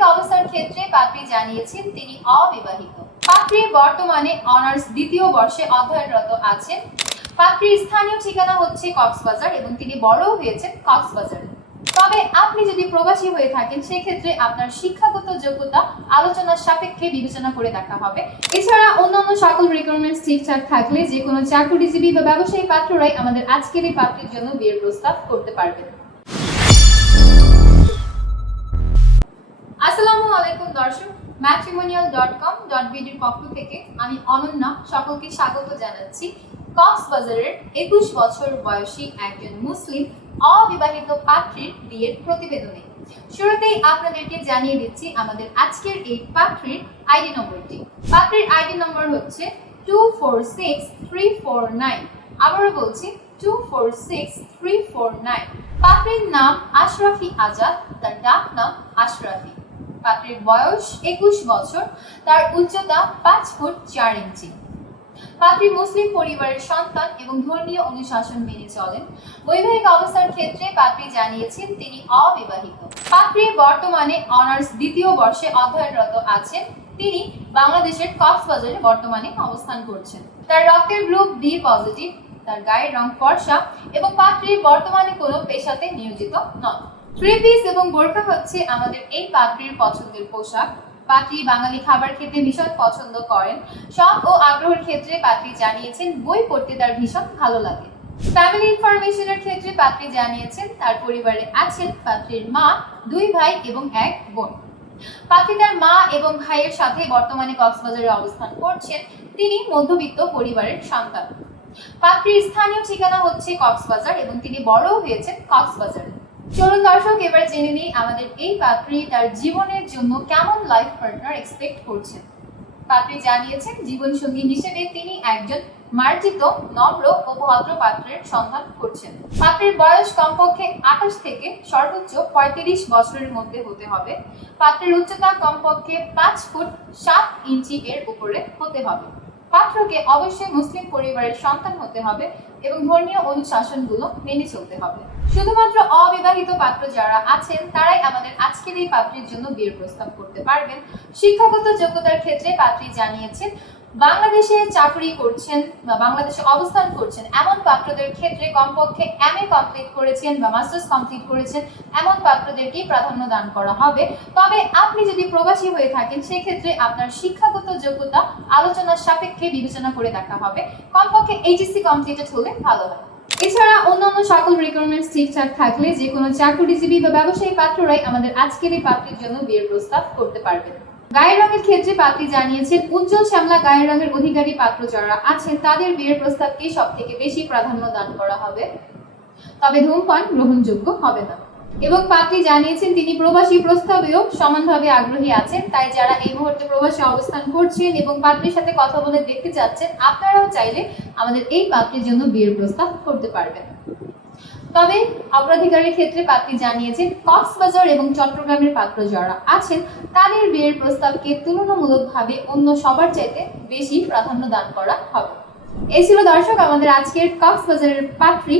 বৈবাহিক অবস্থার ক্ষেত্রে পাত্রী জানিয়েছেন তিনি অবিবাহিত। পাত্রী বর্তমানে অনার্স দ্বিতীয় বর্ষে অধ্যয়নরত আছেন। পাত্রীর স্থানীয় ঠিকানা হচ্ছে কক্সবাজার এবং তিনি বড়ও হয়েছেন কক্সবাজারে। তবে আপনি যদি প্রবাসী হয়ে থাকেন, সেক্ষেত্রে আপনার শিক্ষাগত যোগ্যতা আলোচনার সাপেক্ষে বিবেচনা করে দেখা হবে। এছাড়া অন্যান্য সকল রিকোয়ারমেন্টস ঠিকঠাক থাকলে যে কোনো চাকরিজীবী বা ব্যবসায়ী পাত্ররাই আমাদের আজকের এই পাত্রীর জন্য বিয়ের প্রস্তাব করতে পারবেন। আসসালামু আলাইকুম, দর্শক। ম্যাট্রিমোনিয়াল ডট কম ডট বিডির পক্ষ থেকে আমি অনন্যা সকলকে স্বাগত জানাচ্ছি। কক্সবাজারের একুশ বছর বয়সী একজন মুসলিম অবিবাহিত পাত্রীর বিয়ের প্রতিবেদনে। শুরুতেই আপনাদেরকে জানিয়ে দিচ্ছি আমাদের আজকের এই পাত্রীর আইডি নম্বরটি। পাত্রীর আইডি নম্বর হচ্ছে two four six three four nine আবারও বলছি two four six three four nine পাত্রীর নাম আশরাফি আজাদ, তার ডাক নাম আশরাফি। পাত্রীর বয়স একুশ বছর, তার উচ্চতা পাঁচ ফুট চার ইঞ্চি। পাত্রী মুসলিম পরিবারের সন্তান এবং ধর্মীয় অনুশাসন মেনে চলেন। বৈবাহিক অবস্থার ক্ষেত্রে পাত্রী জানিয়েছেন তিনি অবিবাহিত। পাত্রী বর্তমানে অনার্স দ্বিতীয় বর্ষে অধ্যয়নরত আছেন। তিনি বাংলাদেশের কক্সবাজারে বর্তমানে অবস্থান করছেন। তার রক্তের গ্রুপ বি পজিটিভ, তার গায়ের রং ফর্সা এবং পাত্রী বর্তমানে কোনো পেশাতে নিয়োজিত নন। থ্রি পিস এবং বোরকা হচ্ছে আমাদের এই পাত্রীর পছন্দের পোশাক। পাত্রী বাঙালি খাবার খেতে ভীষণ পছন্দ করেন। শখ ও আগ্রহের ক্ষেত্রে পাত্রী জানিয়েছেন, বই পড়তে তার ভীষণ ভালো লাগে। ফ্যামিলি ইনফরমেশনের ক্ষেত্রে পাত্রী জানিয়েছেন, তার পরিবারে আছেন পাত্রীর মা, দুই ভাই এবং এক বোন। পাত্রী তার মা এবং ভাইয়ের সাথে বর্তমানে কক্সবাজারে অবস্থান করছেন। তিনি মধ্যবিত্ত পরিবারের সন্তান। পাত্রীর স্থানীয় ঠিকানা হচ্ছে কক্সবাজার এবং তিনি বড়ও হয়েছেন কক্সবাজারে। চলুন দর্শক, এবার জেনে নিই আমাদের এই পাত্রী তার জীবনের জন্য কেমন লাইফ পার্টনার এক্সপেক্ট করছেন পাত্রী জানিয়েছেন, জীবনসঙ্গী হিসেবে তিনি একজন মার্জিত, নম্র ও ভদ্র পাত্রের সন্ধান করছেন। পাত্রের বয়স কমপক্ষে আঠাশ থেকে সর্বোচ্চ পঁয়ত্রিশ বছরের মধ্যে হতে হবে। পাত্রের উচ্চতা কমপক্ষে পাঁচ ফুট সাত ইঞ্চি এর উপরে হতে হবে। পাত্রকে অবশ্যই মুসলিম পরিবারের সন্তান হতে হবে এবং ধর্মীয় অনুশাসনগুলো মেনে চলতে হবে। শুধুমাত্র অবিবাহিত পাত্র যারা আছেন, তারাই আমাদের আজকের এই পাত্রীর জন্য বিয়ের প্রস্তাব করতে পারবেন। শিক্ষাগত যোগ্যতার ক্ষেত্রে পাত্রী জানিয়েছেন, বাংলাদেশে চাকরি করছেন বা বাংলাদেশে অবস্থান করছেন এমন পাত্রদের ক্ষেত্রে কমপক্ষে এম এ কমপ্লিট করেছেন বা মাস্টার্স কমপ্লিট করেছেন এমন পাত্রদেরকেই প্রাধান্য দান করা হবে। তবে আপনি যদি প্রবাসী হয়ে থাকেন, সেক্ষেত্রে আপনার শিক্ষাগত যোগ্যতা আলোচনার সাপেক্ষে বিবেচনা করে দেখা হবে। কমপক্ষে এইচএসসি কমপ্লিটেড হলে ভালো হয়। এছাড়া অন্যান্য সকল রিকোয়ারমেন্টস ঠিকঠাক থাকলে যে কোনো চাকুরিজীবী বা ব্যবসায়ী পাত্ররাই আমাদের আজকের এই পাত্রের জন্য বিয়ের প্রস্তাব করতে পারবেন। গায়ের রঙের ক্ষেত্রে পাত্রী জানিয়েছেন উজ্জ্বল শ্যামলা গায়ের রঙের অধিকারী পাত্র যারা আছেন, তাদের বিয়ের প্রস্তাবকে সব থেকে বেশি প্রাধান্য দান করা হবে। তবে ধূমপান গ্রহণযোগ্য হবে না। এবং পাত্রী জানিয়েছেন, তিনি প্রবাসী প্রস্তাবেও সমানভাবে আগ্রহী আছেন। তাই যারা এই মুহূর্তে প্রবাসী অবস্থান করছেন এবং পাত্রীর সাথে কথা বলে দেখতে চাচ্ছেন আপনারাও চাইলে আমাদের এই পাত্রীর জন্য বিয়ের প্রস্তাব করতে পারবেন। তবে অগ্রাধিকারের ক্ষেত্রে পাত্রী জানিয়েছেন, কক্সবাজার এবং চট্টগ্রামের পাত্র যারা আছেন, তাদের বিয়ের প্রস্তাবকে তুলনামূলকভাবে অন্য সবার চাইতে বেশি প্রাধান্য দান করা হবে। এই ছিল দর্শক, আমাদের আজকের কক্সবাজারের পাত্রী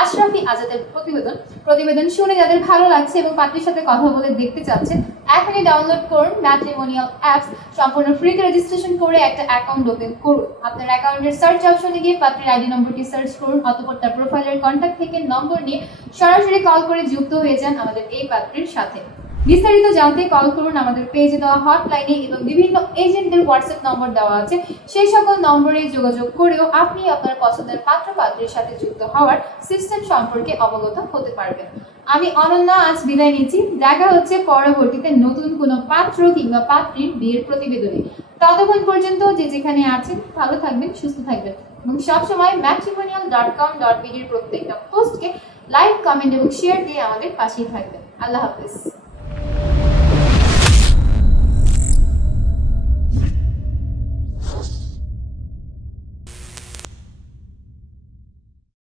আশরাফি আজাদের প্রতিবেদন। প্রতিবেদন শুনে যাদের ভালো লাগছে এবং পাত্রীর সাথে কথা বলে দেখতে চাচ্ছেন এখনই ডাউনলোড করুন ম্যাট্রিমোনিয়াল অ্যাপস সম্পূর্ণ ফ্রিতে রেজিস্ট্রেশন করে একটা অ্যাকাউন্ট ওপেন করুন। আপনার অ্যাকাউন্টের সার্চ অপশনে গিয়ে পাত্রীর আইডি নম্বরটি সার্চ করুন, অতপর তার প্রোফাইলের কন্ট্যাক্ট থেকে নম্বর নিয়ে সরাসরি কল করে যুক্ত হয়ে যান আমাদের এই পাত্রীর সাথে। বিস্তারিত জানতে কল করুন আমাদের পেজে দেওয়া হটলাইনে এবং বিভিন্ন এজেন্টদের হোয়াটসঅ্যাপ নম্বর দেওয়া আছে। সেই সকল নম্বরে যোগাযোগ করেও আপনি আপনার পছন্দের পাত্র পাত্রের সাথে যুক্ত হওয়ার সিস্টেম সম্পর্কে অবগত হতে পারবেন। আমি অনন্যা, আজ বিদায় নিচ্ছি। দেখা হচ্ছে পরবর্তীতে নতুন কোনো পাত্র কিংবা পাত্রীর বিয়ের প্রতিবেদনে। ততক্ষণ পর্যন্ত যে যেখানে আছেন, ভালো থাকবেন, সুস্থ থাকবেন এবং সবসময় ম্যাট্রিমোনিয়াল ডট কম ডট বিডির প্রত্যেকটা পোস্টকে লাইক কমেন্ট এবং শেয়ার দিয়ে আমাদের পাশেই থাকবেন। আল্লাহ হাফেজ।